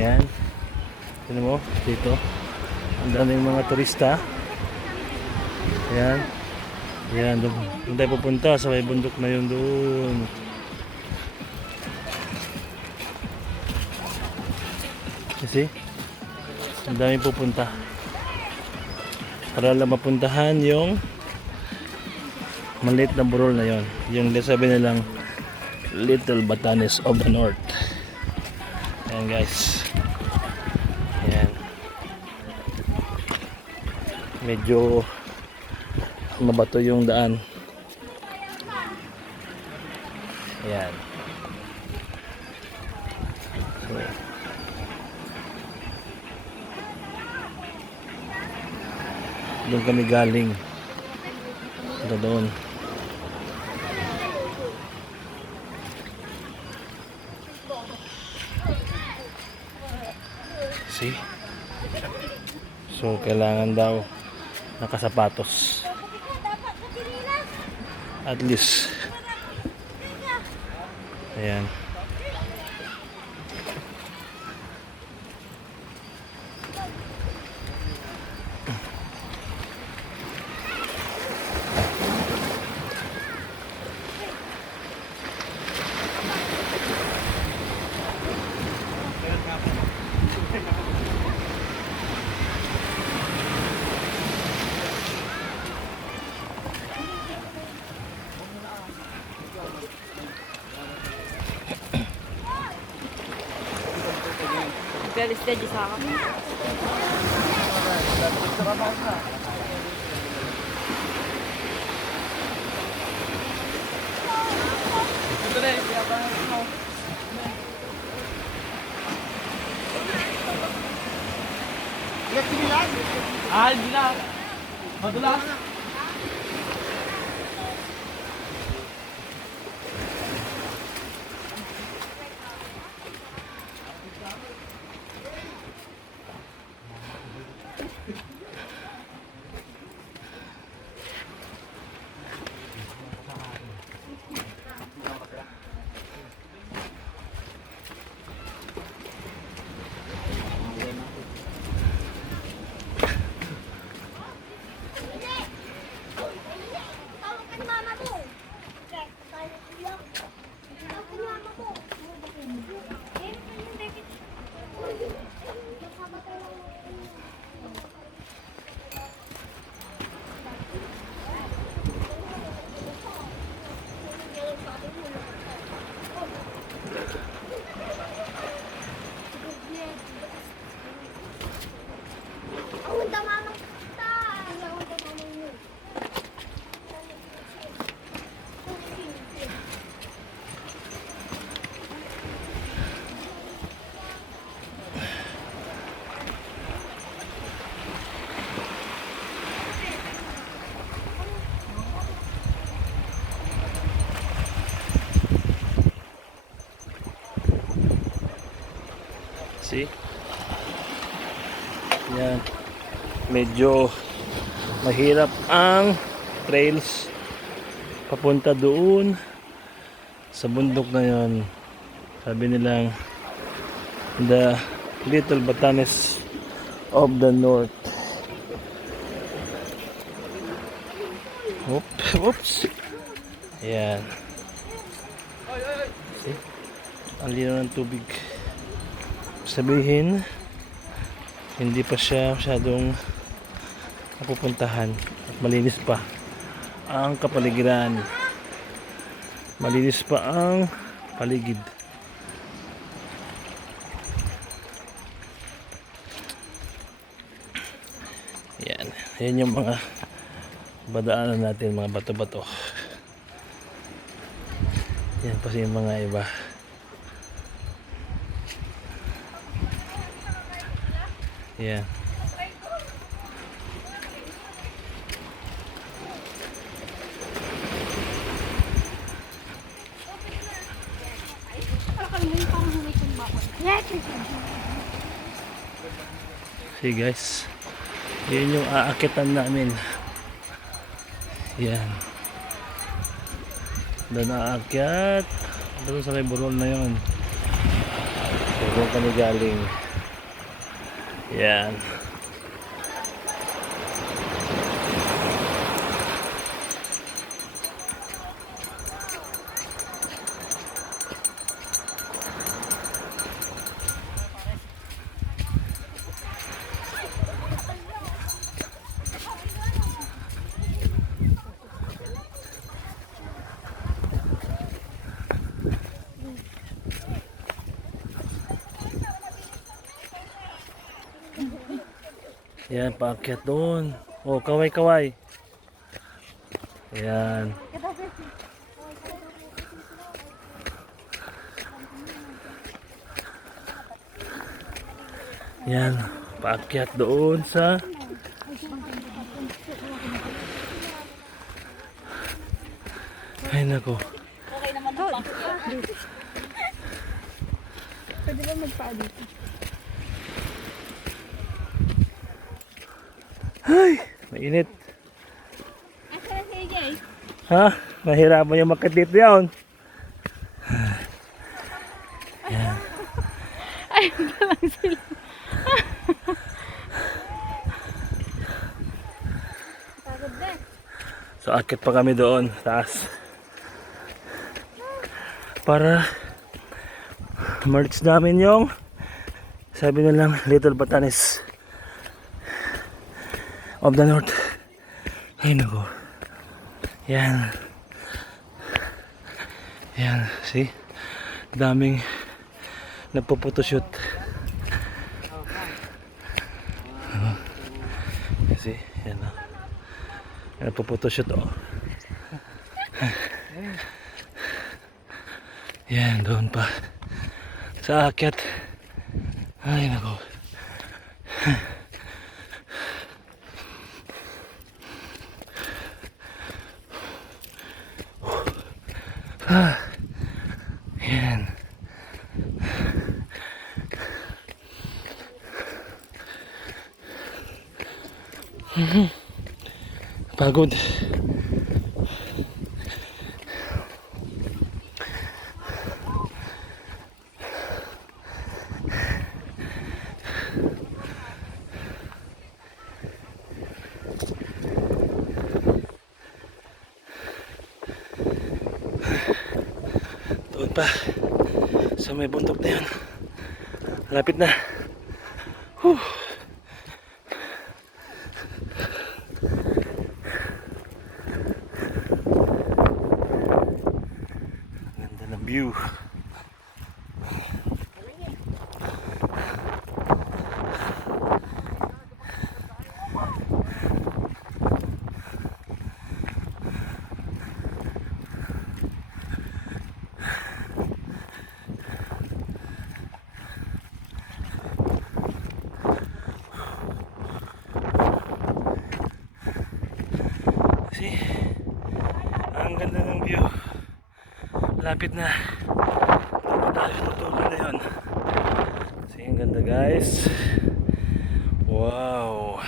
Yan. Tignan mo, dito. Ang daming mga turista. Yan. Yan, doon tayo pupunta sa may bundok na yun doon. Kasi, ang daming pupunta. Para lang mapuntahan yung maliit na burol na yon, yung sabi nilang Little Batanes of the North. Ayan guys, ayan, medyo mabato yung daan. Ayan, so, doon kami galing, doon. See? So kailangan daw nakasapatos at least. Ayan. Galis ka sa akin. Ah, bila. Madulas. See? Yan. Medyo mahirap ang trails papunta doon sa bundok na yon. Sabi nilang the Little Batanes of the North. Oops. Yan. See? Ang linaw ng tubig. Sabihin, hindi pa siya masyadong napupuntahan at malinis pa ang kapaligiran, malinis pa ang paligid. Yan yung mga badaanan natin, mga bato-bato. Yan pa yung mga iba. Yeah. See guys, yun yung aakitan namin. Yan. Doon aakyat. Doon sa may burol na yun. So doon kami galing. Yan. Yan, paakyat doon. Oh, kaway-kaway. Yan. Yan, paakyat doon sa ay nako. Okay naman to. Pwede ba magpaa dito? Ay, mainit. Asa na si AJ? Ha? Mahirapan yung makit dito yan. Ay, lang sila. Pagod na. So akit pa kami doon, taas. Para merch namin yung sabi nilang Little Batanes of the North. Ay nako. Yan. Yan, see? Daming nagpo-photoshoot. See? Yan na. Nagpo-photoshoot oh. Yan, doon pa. Sa akyat. Ay nako. Yan. Pagod. Doon pa sa may bundok na yun. Lapit na. Whew. Ganda ng view. See? Ang ganda ng view. Lapit na. Doon pa tayo sa tulo na yun. See, ang ganda guys. Wow.